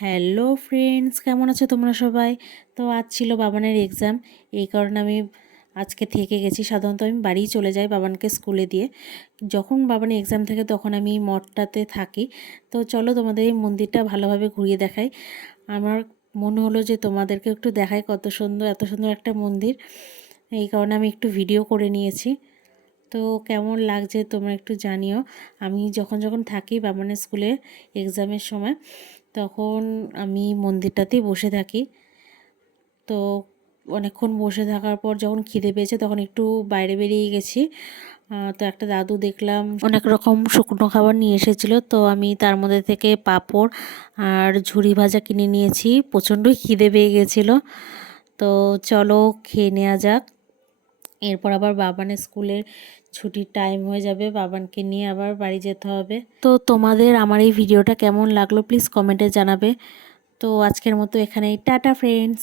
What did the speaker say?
Hello friends, কেমন আছো তোমরা সবাই? তো আজ ছিল বাবানের এক্সাম, এই কারণে আমি আজকে থেকে গেছি। সাধারণত আমি বাড়িই চলে যাই বাবানকে স্কুলে দিয়ে। যখন বাবানের এক্সাম থাকে তখন আমি মঠটাতে থাকি। তো চলো তোমাদের এই মন্দিরটা ভালোভাবে ঘুরিয়ে দেখাই। আমার মনে হলো যে তোমাদেরকে একটু দেখাই কত সুন্দর, এত সুন্দর একটা মন্দির। এই কারণে আমি একটু ভিডিও করে নিয়েছি। তো কেমন লাগছে তোমরা একটু জানিও। আমি যখন যখন থাকি বাবানের স্কুলে এক্সামের সময়, তখন আমি মন্দিরটাতেই বসে থাকি। তো অনেকক্ষণ বসে থাকার পর যখন খিদে পেয়েছে তখন একটু বাইরে বেরিয়ে গেছি। তো একটা দাদু দেখলাম অনেক রকম শুকনো খাবার নিয়ে এসেছিলো, তো আমি তার মধ্যে থেকে পাঁপড় আর ঝুরি ভাজা কিনে নিয়েছি। প্রচণ্ডই খিদে পেয়ে গেছিলো। তো চলো খেয়ে নেওয়া যাক। এরপর আবার বাবানের স্কুলের ছুটির টাইম হয়ে যাবে, বাবানকে নিয়ে আবার বাড়ি যেতে হবে। তো তোমাদের আমার এই ভিডিওটা কেমন লাগলো প্লিজ কমেন্টে জানাবে। তো আজকের মতো এখানেই, টাটা ফ্রেন্ডস।